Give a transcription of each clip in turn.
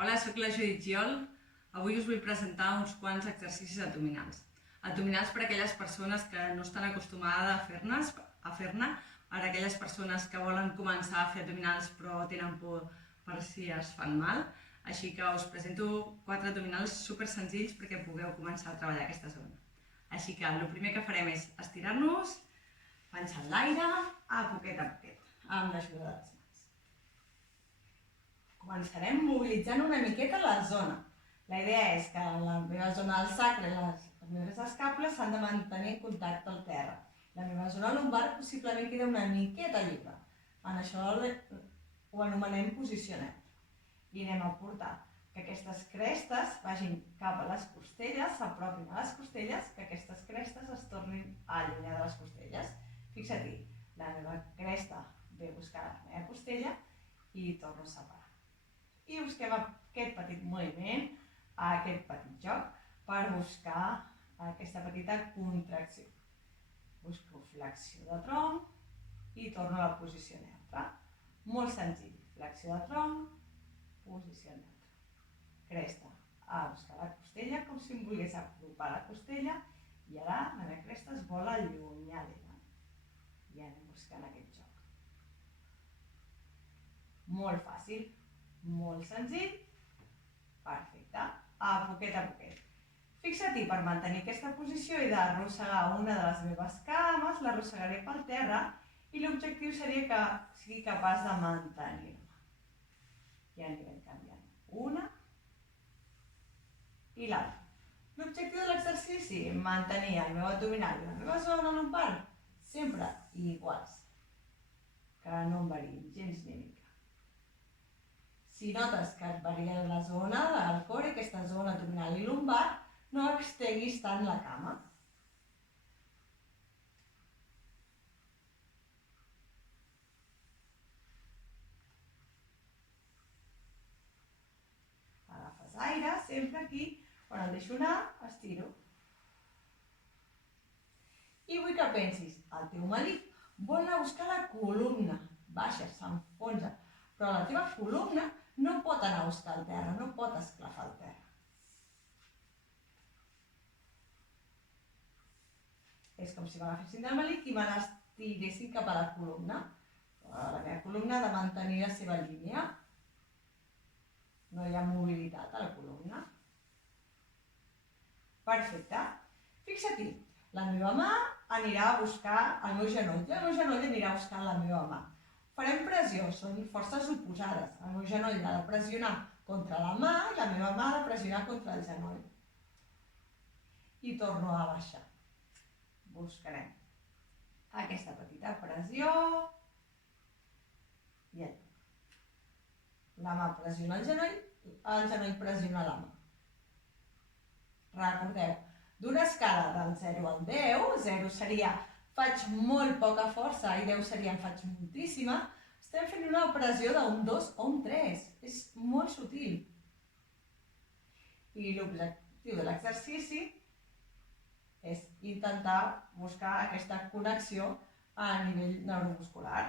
Hola, sóc la Judit Giol. Avui us vull presentar uns quants exercicis abdominals. Abdominals per a aquelles persones que no estan acostumades a fer-ne, per a aquelles persones que volen començar a fer abdominals però tenen por per si es fan mal. Així que us presento 4 abdominals super senzills perquè pugueu començar a treballar aquesta zona. Així que el primer que farem és estirar-nos, panxa en l'aire, a poquet, amb l'ajuda de les mans. Començarem mobilitzant una miqueta la zona. La idea és que la meva zona del sacre i les meves escàpules s'han de mantenir en contacte al terra. La meva zona lumbar possiblement queda una miqueta lliure. En això ho anomenem posició neutra. I anem a portar que aquestes crestes vagin cap a les costelles, s'apropin a les costelles, que aquestes crestes es tornin a allunyar de les costelles. Fixa-t'hi, la meva cresta ve a buscar la meva costella i torno a separar. I busquem aquest petit moviment, aquest petit joc, per buscar aquesta petita contracció. Busco flexió de tronc i torno a la posició neutra. Molt senzill. Flexió de tronc, posició neutra. Cresta a buscar la costella, com si em volgués apropar la costella, i ara la meva cresta es vol allunyar d'ella. I anem buscant aquest joc. Molt fàcil. Molt senzill, perfecte, a poquet. Fixa-t'hi, per mantenir aquesta posició he d'arrossegar una de les meves cames, l'arrossegaré pel terra i l'objectiu seria que sigui capaç de mantenir-me. I anirem canviant una i l'altra. L'objectiu de l'exercici, mantenir el meu abdominal i la meva zona lumbar sempre iguals, que no em variïn gens ni mica. Si notes que et varia la zona del cor, aquesta zona abdominal i lumbar, no extenguis tant la cama. Agafes aire, sempre aquí, quan el deixo anar, estiro. I vull que pensis, el teu melic vol anar a buscar la columna, baixa, s'enfonsa, però la teva columna no pot anar a buscar el terra, no pot esclafar el terra. És com si m'agafessin del melic i me l'estiressin cap a la columna. La meva columna ha de mantenir la seva línia. No hi ha mobilitat a la columna. Perfecte. Fixa-t'hi, la meva mà anirà a buscar el meu genoll i el meu genoll anirà a buscar la meva mà. Farem pressió, són forces oposades. El meu genoll ha de pressionar contra la mà i la meva mà ha de pressionar contra el genoll. I torno a baixar. Buscarem aquesta petita pressió i allà. La mà pressiona el genoll pressiona la mà. Recordeu, d'una escala del 0 al 10, 0 seria faig molt poca força i 10 seria en faig moltíssima, estem fent una pressió d'un 2 o un 3. És molt sutil. I l'objectiu de l'exercici és intentar buscar aquesta connexió a nivell neuromuscular,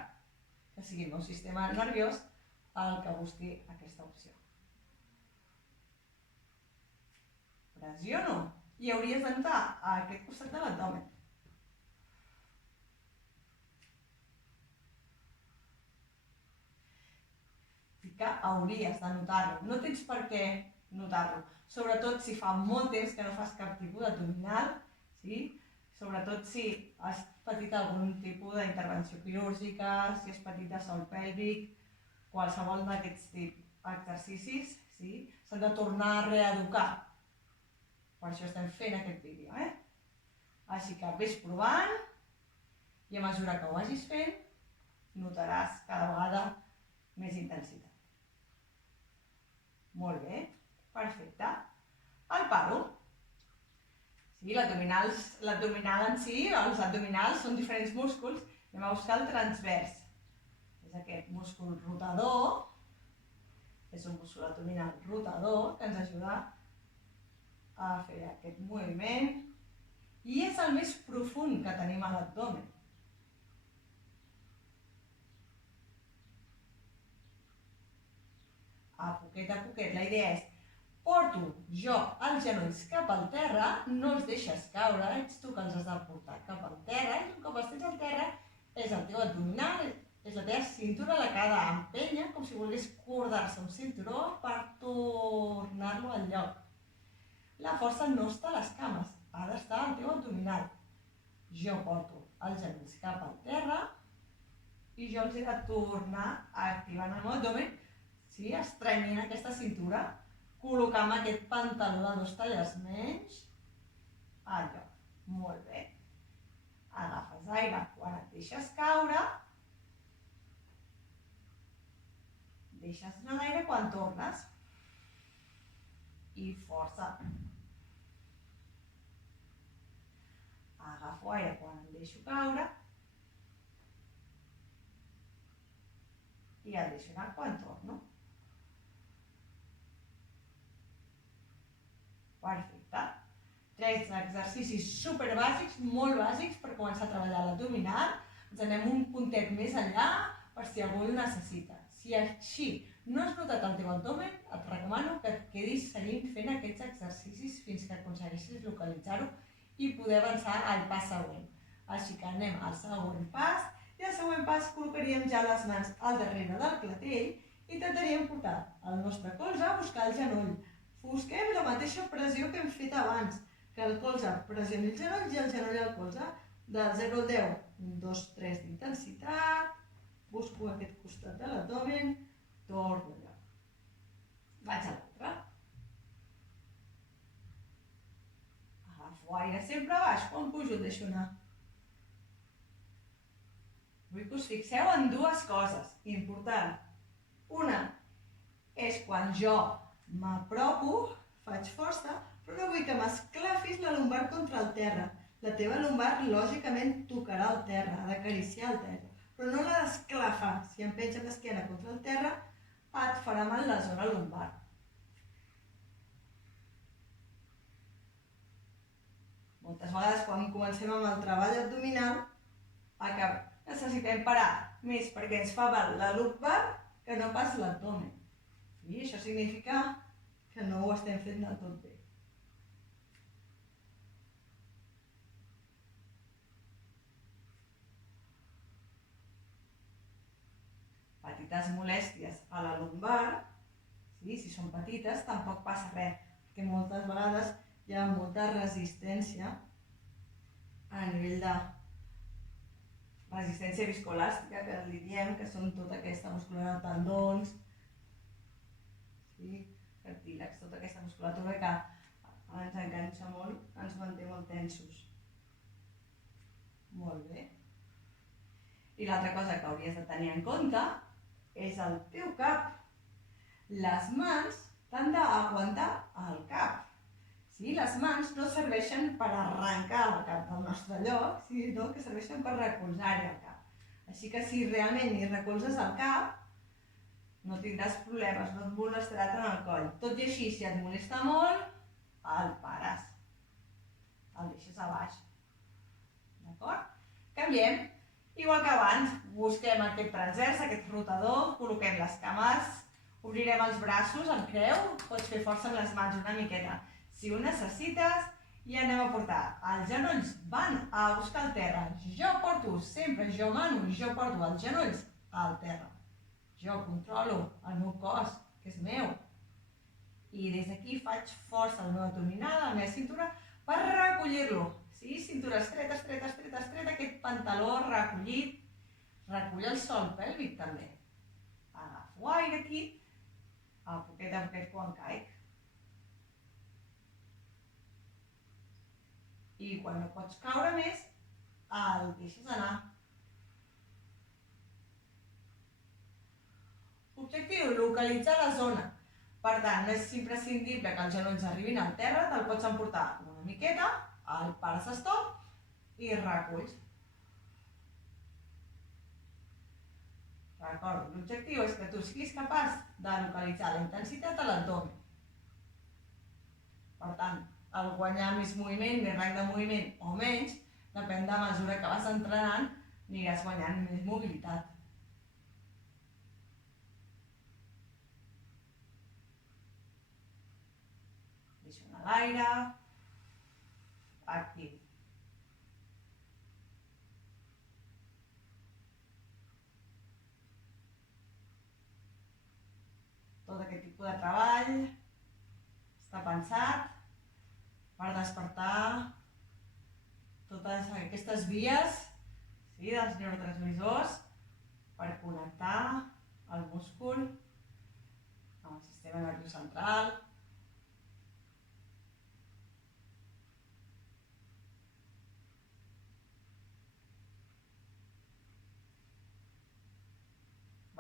que sigui el meu sistema nerviós el que busqui aquesta opció. Pressiono i hauries de notar a aquest costat de l'abdomen. Que hauries de notar-lo. No tens per què notar-lo. Sobretot si fa molt temps que no fas cap tipus d'abdominal, sí? Sobretot si has patit algun tipus d'intervenció quirúrgica, si has patit de sòl pèlvic, qualsevol d'aquests exercicis, sí? S'han de tornar a reeducar. Per això estem fent aquest vídeo. Així que vés provant i a mesura que ho vagis fent notaràs cada vegada més intensitat. Molt bé, perfecte. El paro. Sí, l'abdominal en si, els abdominals són diferents músculs. Anem a buscar el transvers. És aquest múscul rotador. És un múscul abdominal rotador que ens ajuda a fer aquest moviment. I és el més profund que tenim a l'abdomen. a poquet, la idea és porto jo els genolls cap al terra, no els deixes caure, ets tu que els has de portar cap al terra, i un cop els tens al terra és el teu abdominal, és la teva cintura la que ha d'empènyer com si volgués cordar-se un cinturó per tornar-lo al lloc. La força no està a les cames, ha d'estar al teu abdominal. Jo porto els genolls cap al terra i jo els he de tornar activant el meu abdomen, sí, estrenyint aquesta cintura, col·locant aquest pantaló de 2 talles menys al lloc. Molt bé. Agafes aire quan et deixes caure, deixes anar l'aire quan tornes i força. Agafo aire quan em deixo caure i el deixo anar quan torno. Perfecte. 3 exercicis superbàsics, molt bàsics per començar a treballar l'abdominal. Ens anem un puntet més enllà per si algú el necessita. Si així no has notat el teu abdomen, et recomano que et quedis seguint fent aquests exercicis fins que aconsegueixis localitzar-ho i poder avançar al pas següent. Així que anem al següent pas i al següent pas col·locaríem ja les mans al darrere del clatell i intentaríem portar el nostre colze a buscar el genoll. Busquem la mateixa pressió que hem fet abans, que el colze pressioni el genoll i el genoll al colze. De 0 al 10, 1, 2, 3 d'intensitat, busco aquest costat de l'abdomen, torno allà. Vaig a l'altre. Agafo aire sempre a baix, quan pujo el deixo anar. Vull que us fixeu en 2 coses important. Una és quan jo m'apropo, faig força, però no vull que m'esclafis la lumbar contra el terra. La teva lumbar, lògicament, tocarà el terra, ha d'acariciar el terra, però no l'ha d'esclafar. Si em penja l'esquena contra el terra, et farà mal la zona lumbar. Moltes vegades, quan comencem amb el treball abdominal, necessitem parar més perquè ens fa mal la lumbar que no pas l'abdomen. I això significa que no ho estem fent del tot bé. Petites molèsties a la lumbar, sí, si són petites tampoc passa res, perquè moltes vegades hi ha molta resistència a nivell de resistència viscoelàstica, que li diem, que són tota aquesta musculatura de tendons, sí, cartílags, tota aquesta musculatura que ens enganxa molt, ens manté molt tensos. Molt bé. I l'altra cosa que hauries de tenir en compte és el teu cap. Les mans t'han d'aguantar el cap. Sí, les mans no serveixen per arrencar el cap del nostre lloc, sinó que serveixen per recolzar-hi el cap. Així que si realment hi recolzes el cap, no tindràs problemes, no et molestarà tant el coll. Tot i així, si et molesta molt, el pares. El deixes a baix. D'acord? Canviem. Igual que abans, busquem aquest transvers, aquest rotador, col·loquem les cames, obrirem els braços en creu, pots fer força amb les mans una miqueta. Si ho necessites, i anem a portar. Els genolls van a buscar el terra. Jo porto, sempre jo mano, jo porto els genolls al terra. Jo controlo el meu cos, que és meu. I des d'aquí faig força al meu abdominal, a la meva cintura, per recollir-lo. Sí, cintura estreta, estreta, estreta, estreta, aquest pantaló recollit. Recull el sòl pèlvic també. Agafo aire aquí, a poquet quan caic. I quan no pots caure més, el deixes anar. Objectiu, localitzar la zona. Per tant, no és imprescindible que els genolls arribin al terra, te'l pots emportar una miqueta, el pares stop i reculls. Recordo, l'objectiu és que tu siguis capaç de localitzar la intensitat a l'abdomen. Per tant, el guanyar més moviment, més rang de moviment o menys, depèn de la mesura que vas entrenant, aniràs guanyant més mobilitat. succiona l'aire, actiu. Tot aquest tipus de treball està pensat per despertar totes aquestes vies dels neurotransmissors per connectar el múscul amb el sistema nerviós central.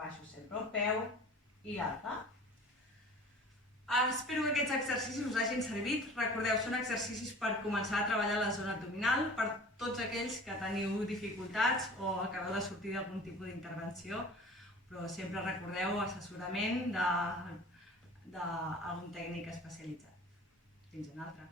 Baixo sempre un peu i l'altre. Espero que aquests exercicis us hagin servit. Recordeu, són exercicis per començar a treballar la zona abdominal per tots aquells que teniu dificultats o acabeu de sortir d'algun tipus d'intervenció, però sempre recordeu assessorament d'algun tècnic especialitzat. Fins una altra.